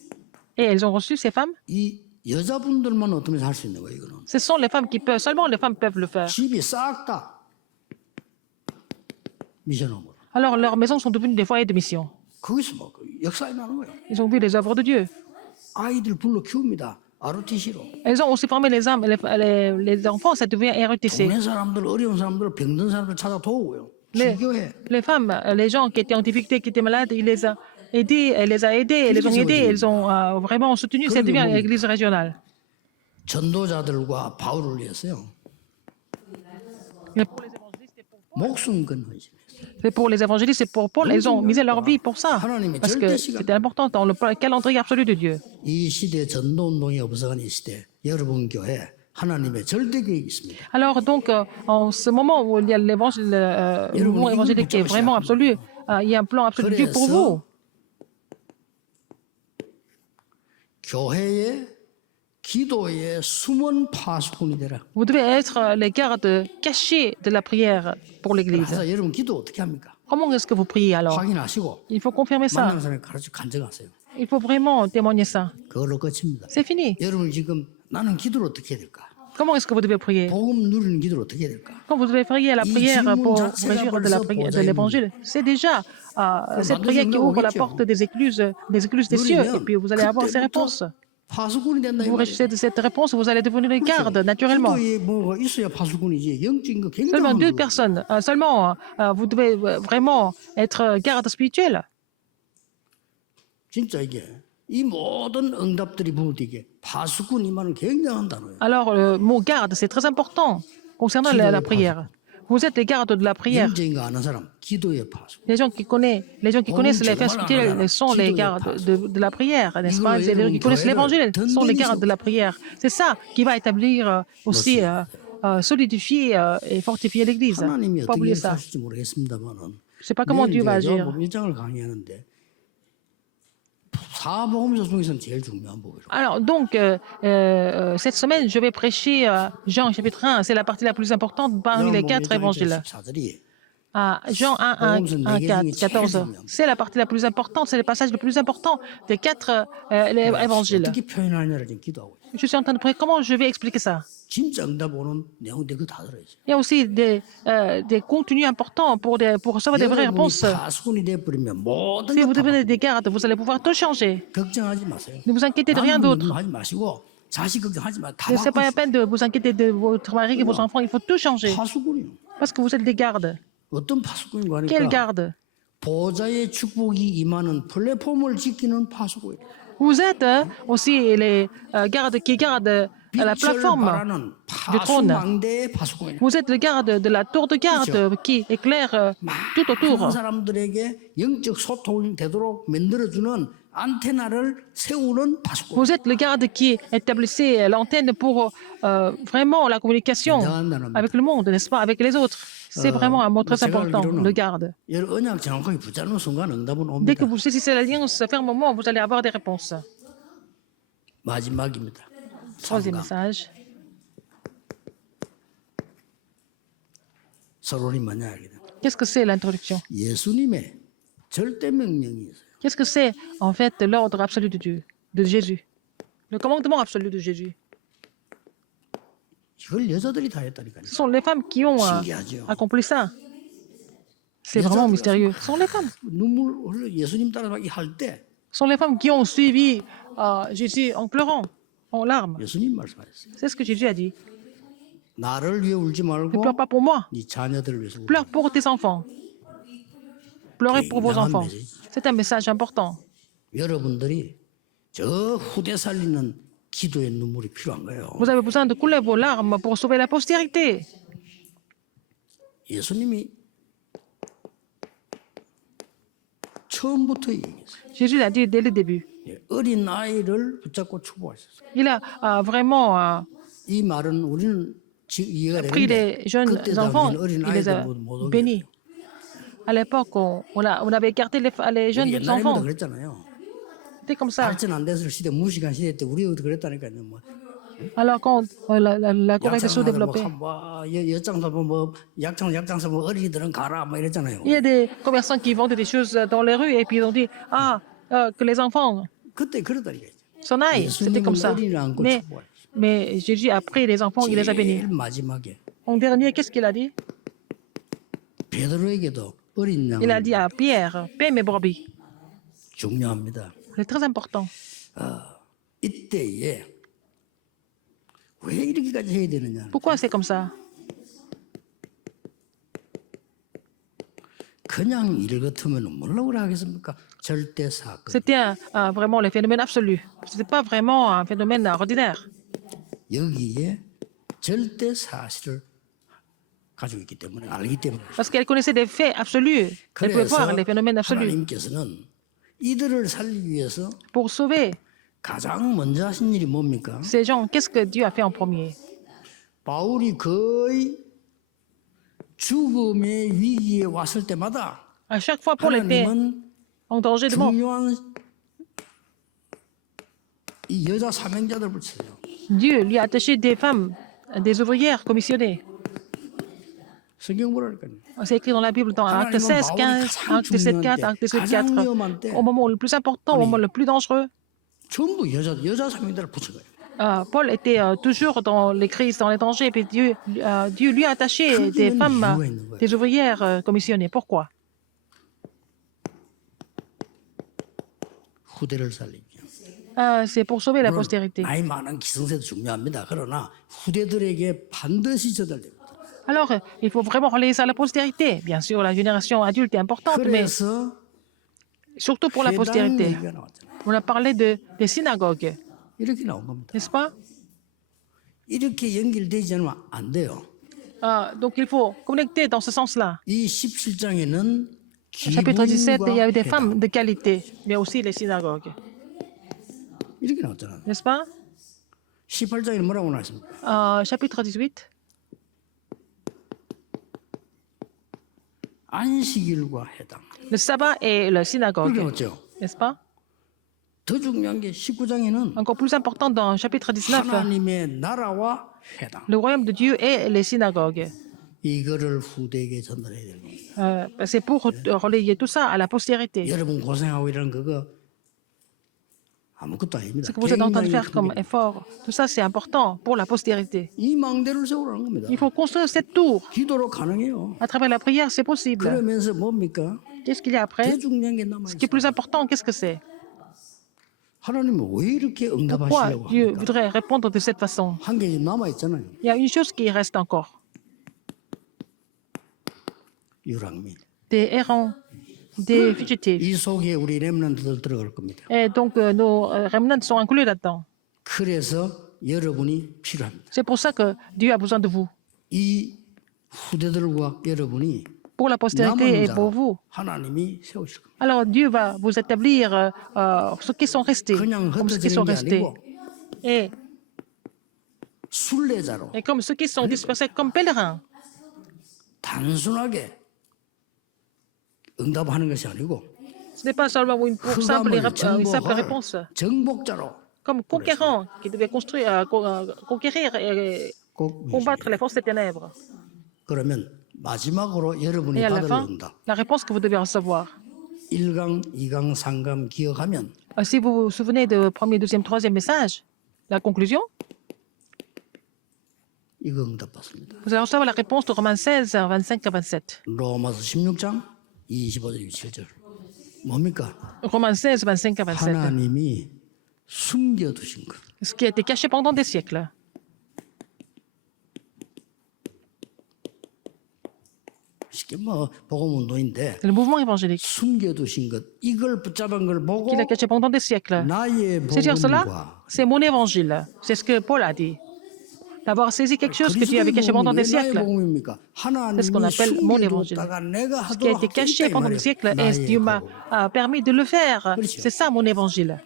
Et elles ont reçu, ces femmes? 이 여자분들만 어떻게 할 수 있는 거예요, 이거는. Ce sont les femmes qui peuvent, seulement les femmes peuvent le faire. 집이 싹 다 미션홈으로. Alors leurs maisons sont devenues des foyers de mission. 거기서 뭐 역사에 나는 거예요. Ils ont vu les œuvres de Dieu. 아이들 불러 키웁니다. ROTC로. Elles ont aussi formé les âmes, les enfants, ça devient RETC. 동네 사람들, 어려운 사람들, 병든 사람들 찾아 도우고요. Les, 기교해. les femmes, les gens qui étaient en difficulté, qui étaient malades, il les a aidés, elle les a aidés, elles les ont aidés, elles ont vraiment soutenu. Ça devient l'église régionale. 전도자들과 바울을 위해서요. Mais pour les évangélistes et pour 목숨 건 헌신. Et pour les évangélistes et pour Paul, ils ont misé leur vie pour ça. Parce que c'était important dans le calendrier absolu de Dieu. 이 시대 전도 운동이 없어가는 이 시대, 여러분 교회 하나님의 절대 계획이 있습니다. Alors donc, en ce moment où il y a l'évangile, le mouvement évangélique qui est vraiment absolu, il y a un plan absolu de Dieu pour vous. 교회의 기도의 숨은 파수꾼이 되라. Vous devez être les gardes cachés de la prière pour l'Église. 그래서 여러분 기도 어떻게 합니까? Comment est-ce que vous priez alors? 확인하시고 Il faut confirmer ça. 만나는 사람에 가르쳐 간증하세요. Il faut vraiment témoigner ça. 그걸로 끝입니다. C'est fini. 여러분 지금 나는 기도를 어떻게 해야 될까? Comment est-ce que vous devez prier? 복음 누리는 기도를 어떻게 해야 될까? Quand vous devez prier la prière pour réjouir de l'évangile, c'est déjà cette prière qui ouvre la porte des écluses des cieux, et puis vous allez avoir ces réponses. 파수꾼이 된다 이 Vous 말이에요. réussissez de cette réponse, vous allez devenir les gardes, naturellement. 기도에 뭐가 있어야 파수꾼이지 영적인 거 Seulement 굉장한 deux 거. personnes, seulement vous devez vraiment être garde spirituel. 진짜 이게 이 모든 응답들이 부르되게 파수꾼이만은 굉장한 단어예요. Alors, le mot garde, c'est très important concernant la prière. Vous êtes les gardes de la prière. 영적인 거 아는 사람 기도의 파수꾼. Les gens qui connaissent les faits spirituels sont les gardes de la prière, n'est-ce pas? Les gens qui connaissent l'évangile sont les gardes de la prière. C'est ça qui va établir aussi, solidifier et fortifier l'Église. 하나님이 Pas oublier 어떻게 ça. 하실지 모르겠습니다만은 Je ne sais pas comment Dieu va agir. 1장을 강의하는데 사복음서 중에서는 제일 중요한 복이에요. Alors, donc, cette semaine, je vais prêcher Jean chapitre 1. C'est la partie la plus importante parmi les 4 évangiles. 14절이 Jean 1, 1, 4, 14. C'est la partie la plus importante, c'est le passage le plus important des 4 évangiles. 어떻게 표현하냐를 지금 기도하고 있어요. Je suis en train de prier. Comment je vais expliquer ça? 진짜 응답 오는 내용들 그거 다 들어있어요. Il y a aussi des contenus importants pour recevoir des vraies 여러분이 réponses. 파수꾼이 돼버리면 모든 Si vous 걸 다 devenez des gardes, vous allez pouvoir tout changer. 걱정하지 마세요. Ne vous inquiétez de rien d'autre. 하지 마시고 자식 걱정하지 마. 다 Ce n'est pas la 바꾸세요. peine de vous inquiéter de votre mari et vos enfants. Il faut tout changer. 파수꾼이요. Parce que vous êtes des gardes. 어떤 파수꾼인가 Quels 하니까 gardes? 보좌의 축복이 임하는 플랫폼을 지키는 파수꾼이에요. Vous êtes aussi les gardes qui gardent la 빛을 plateforme 발하는 du trône. 파수망대의 파수꾼이에요. Vous êtes le garde de la tour de garde qui éclaire tout autour. 많은 사람들에게 영적 소통이 되도록 만들어주는 안테나를 세우는 파수꾼. Vous êtes le garde qui établissait l'antenne pour vraiment la communication avec le monde, n'est-ce pas, avec les autres. C'est vraiment un mot très important, le garde. 언약 정확하게 붙잡는 순간 응답은 Dès que 옵니다. vous saisissez l'alliance fermement, vous allez avoir des réponses. 마지막입니다. Troisième 3강. message. 서론이 뭐냐 하기는 Qu'est-ce que c'est l'introduction? 예수님의 절대 명령이 있어요. Qu'est-ce que c'est en fait l'ordre absolu de Dieu, de Jésus? Le commandement absolu de Jésus. 이걸 여자들이 다 했다니까요. Ce sont les femmes qui ont 신기하죠. accompli ça. C'est vraiment mystérieux. Ce sont les femmes. 눈물 흘려 예수님 따라서 할때 Ce sont les femmes qui ont suivi Jésus en pleurant, en larmes. 예수님 말씀하셨어요. C'est ce que Jésus a dit. 나를 위해 울지 Ne 말고 pleure pas pour moi, 네 자녀들을 위해서 울라. pleure pour tes enfants. Pleurez pour vos enfants. C'est un message important. 여러분들이 저 후대 살리는 기도의 눈물이 필요한 거예요. Vous avez besoin de couler vos larmes pour sauver la postérité. 예수님이 처음부터 얘기했어요. Jésus l'a dit dès le début. 어린 아이를 붙잡고 축복하셨어요. Il a vraiment 이 말은 우리는 이해가 pris 되는데 les jeunes 그때 enfants, 당시에는 어린 il les a 아이들 못 오게 bénis. À l'époque, on avait écarté les jeunes 옛날에도 enfants. 그랬잖아요. C'était comme ça. 발전 안 됐을 시대 무시간 시대 때 우리도 그랬다니까요. 뭐 Alors, quand la Corée s'est 약장사들 sous-développée, 엿장사 약장사 어린이들은 가라 뭐 이랬잖아요. il y a des commerçants qui vendent des choses dans les rues et puis ils ont dit que les enfants 그때 그러다니까. s'en aillent. C'était comme 예수님은 ça. 어린이를 안고 Mais, 축복하셨어요. mais Jésus a pris les enfants, il les a bénis. 제일 마지막에 En dernier, qu'est-ce qu'il a dit? 베드로에게도 어린 Il a 양을 dit à Pierre, paie mes brebis. 중요합니다. C'est très important. 이때에 왜 이렇게까지 해야 되느냐? Pourquoi c'est comme ça? 그냥 일 같으면 뭘로 그래 하겠습니까? 절대 사건. C'était vraiment le phénomène absolu. Ce n'était pas vraiment un phénomène ordinaire. 여기에 절대 사실을 가지고 있기 때문에 알기 때문에. Parce qu'elle connaissait des faits absolus. Elle pouvait voir les phénomènes absolus. 하나님께서는 이들을 살리기 위해서 Pour sauver 가장 먼저 하신 일이 뭡니까? ces gens, qu'est-ce que Dieu a fait en premier? 바울이 거의 죽음의 위기에 왔을 때마다 À chaque fois, Paul était 하나님은 en danger de mort. 중요한 이 여자 사명자들 붙여요. Dieu lui a attaché des femmes, des ouvrières commissionnées. 성경 보라니까요. C'est écrit dans la Bible, dans Acte 16, 15, Acte 17, 4, Acte 18, 4. Au moment le plus important, au moment le plus dangereux, 전부 여자 사명자를 붙여요. Paul était toujours dans les crises, dans les dangers, et puis Dieu lui a attaché des femmes, des ouvrières commissionnées. Pourquoi? 후대를 살리기. C'est pour sauver la 물론 postérité. 나이 많은 기성세도 중요합니다. 그러나 후대들에게 반드시 전달됩니다. Alors, il faut vraiment relayer ça à la postérité. Bien sûr, la génération adulte est importante, mais 그래서 surtout pour la 회당 postérité. 얘기가 나왔잖아요. On a parlé des synagogues, 이렇게 나온 겁니다. n'est-ce pas? 이렇게 연결되지 않으면 안 돼요. Donc, il faut connecter dans ce sens-là. 이 17장에는 Chapitre 17, il y a eu des 기분과 femmes de qualité, mais aussi les synagogues, 이렇게 나왔잖아요. n'est-ce pas? 18장에는 뭐라고 나왔습니까? Chapitre 18, 안식일과 해당. le sabbat et la 그렇게 synagogue, 나왔죠. n'est-ce pas? 더 중요한 게 19장에는 Encore plus important dans chapitre 19, 하나님의 나라와 해당. le royaume de Dieu et les synagogues. 이거를 후대에게 전달해야 되는 겁니다. C'est pour relayer tout ça à la postérité. 여러분 고생하고 이런 그거 아무것도 아닙니다. Ce que vous êtes en train de 굉장히 faire comme 큰 effort, tout ça c'est important pour la postérité. 이 망대를 세우라는 겁니다. Il faut construire cette tour. 기도로 가능해요. À travers la prière, c'est possible. 그러면서 뭡니까? Qu'est-ce qu'il y a 더 après? 중요한 게 남아 Ce qui est 있어요. plus important, qu'est-ce que c'est? 하나님은 왜 이렇게 Pourquoi 응답하시려고 Dieu 합니까? voudrait répondre de cette façon? 한 개 남아 있잖아요. Il y a une chose qui reste encore. 유랑민. Des errants, des fugitifs. 이 속에 우리 렘넌트들 들어갈 겁니다. Et donc nos remnants sont inclus là-dedans. 그래서 여러분이 필요합니다. C'est pour ça que Dieu a besoin de vous. 이 후대들과 여러분이 Pour la postérité et 남은 pour 자로 vous. 하나님이 세우실 겁니다. Alors Dieu va vous établir ceux qui sont restés, 그냥 comme ceux qui sont 흩어지는 게 restés. 아니고 Et 순례자로 comme ceux qui sont dispersés comme pèlerins. 단순하게 응답하는 것이 아니고 Ce n'est pas seulement une simple 흑암을 réponse. 정복할 정복자로 Comme conquérant qui devait conquérir et 꼭 combattre les forces des ténèbres. 그러면 마지막으로 여러분이 Et à la 받을 fin, 응답 la réponse que vous devez recevoir. 1강, 2강, 3강 기억하면 Si vous vous souvenez de premier, deuxième, troisième message, la conclusion, 이거 응답받습니다. vous allez recevoir la réponse de Romains 16, 25 à 27. 로마서 16장 25절 27절 뭡니까? Romains 16, 25 à 27. 하나님이 숨겨두신 것. Ce qui a été caché pendant des siècles. 쉽게 뭐 복음운동인데 C'est le mouvement évangélique 숨겨두신 것 이걸 붙잡은 걸 보고 qu'il a caché pendant des siècles. 나의 C'est-à-dire cela, 복음과 c'est mon évangile. C'est ce que Paul a dit. D'avoir saisi quelque chose que Dieu avait caché pendant des 그리스도의 복음이 왜 나의 siècles. 복음입니까? C'est ce qu'on 하나님이 appelle mon évangile. 숨겨두었다가 내가 Ce qui a été 하도록 caché pendant des siècles et Dieu m'a permis de le faire. C'est ça mon évangile.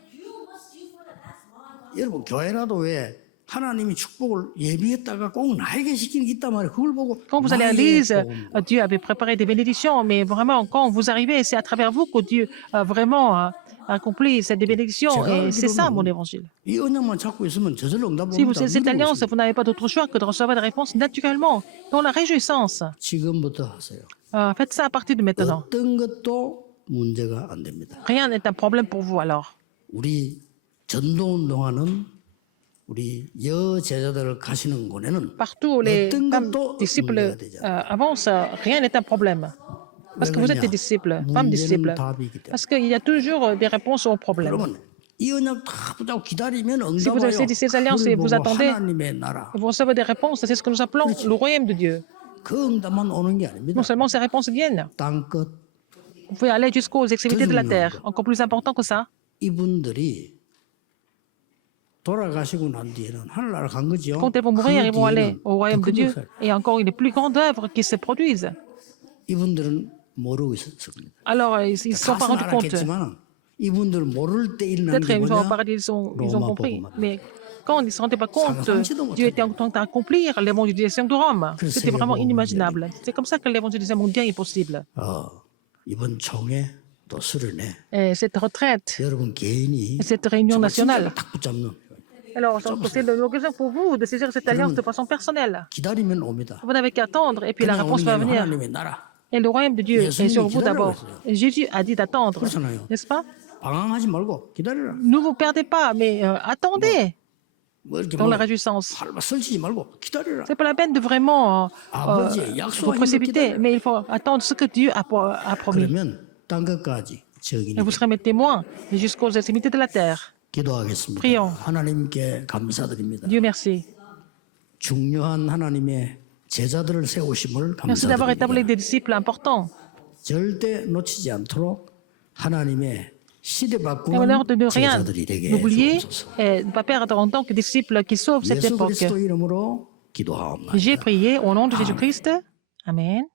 여러분 교회라도 왜 하나님이 축복을 예비했다가 꼭 나에게 시키는 게 있단 말이에요. 그걸 보고 Quand vous allez à 나에게 l'église, 복음을 Dieu avait préparé des bénédictions, mais vraiment, quand vous arrivez, c'est à travers vous que Dieu a vraiment accompli cette bénédiction. 제가 Et c'est ça mon 알기로는 évangile. 이 언약만 잡고 있으면 저절로 응답 Si vous 옵니다. avez cette 믿고 alliance, 있습니다. vous n'avez pas d'autre choix que de recevoir des réponses naturellement, dans la réjouissance. 지금부터 하세요. Faites ça à partir de maintenant. 어떤 것도 문제가 안 됩니다. Rien n'est un problème pour vous alors. 우리 전도운동하는 우리 여제자들을 가시는 곳에는 Partout où les 어떤 femmes 것도 disciples 문제가 되지 않아요. avancent, rien n'est un problème. Parce que vous êtes des disciples, femmes disciples. 문제는 답이기 때문에. Parce qu'il y a toujours des réponses aux problèmes. 여러분 이 언약 다 붙잡고 기다리면 Si vous 응답 와요. avez ces alliances et 그걸 vous 보고 attendez, 하나님의 나라 vous recevez des réponses. C'est ce que nous appelons le royaume de Dieu. 그 응답만 오는 게 아닙니다. Non seulement ces réponses viennent, 땅끝 vous pouvez aller jusqu'aux extrémités de la terre. Encore plus important que ça, 이분들이 돌아가시고 난 뒤에는 하늘나라 간 거죠. quand elles vont 그 mourir, ils vont aller 뒤에는 au royaume 더 de 큰 Dieu. 역사를. Et encore une plus grande œuvre qui se produisent. 이분들은 모르고 있었을 겁니다. Alors, ils ne se sont pas 가서는 rendus compte. 알았겠지만 이분들 모를 때 일어나는 Peut-être 게 une fois au 뭐냐? paradis, ils ont Roma compris. Bogoma. Mais quand ils ne se rendaient pas compte, 상상치도 Dieu était en 못하는 train d'accomplir l'évangélisation de Rome. 그 C'était vraiment 세계복음이 inimaginable. C'est comme ça que l'évangélisation mondiale est possible. 이번 총회 또 수련회 Et cette retraite, 여러분 개인이 et cette réunion 정말 nationale. 진짜로 딱 붙잡는 Alors, c'est l'occasion pour vous de saisir cette alliance de façon personnelle. 기다리면 옵니다. Vous n'avez qu'à attendre et puis la 그냥 réponse 오는 게 va 아니라 venir. 하나님의 나라 Et le royaume de Dieu est 예수님이 sur vous 기다리라고 d'abord. 했어요. Et Jésus a dit d'attendre, 그렇잖아요. n'est-ce pas? 방황하지 말고 기다려라. Ne vous perdez pas, mais attendez 뭐 이렇게 dans 뭐 la réjouissance. 설치지 말고 기다려라. C'est pas la peine de vraiment 아버지의 vous 약속한 précipiter, 기다려. mais il faut attendre ce que Dieu a promis. 그러면 땅 끝까지 Et 적이니 vous serez mes témoins jusqu'aux extrémités de la terre. 기도하겠습니다. Prions. 하나님께 감사드립니다. Dieu merci. 중요한 하나님의 제자들을 세우심을 Merci d'avoir établi 감사드립니다. des disciples importants. 절대 놓치지 않도록 하나님의 시대 Et 바꾸는 alors de ne rien 제자들이 되게 oublier 해주옵소서. et ne pas perdre en tant que disciples qui sauvent cette 예수 époque. 그리스도 이름으로 기도하옵나이다. J'ai prié au nom de Jésus-Christ. Amen.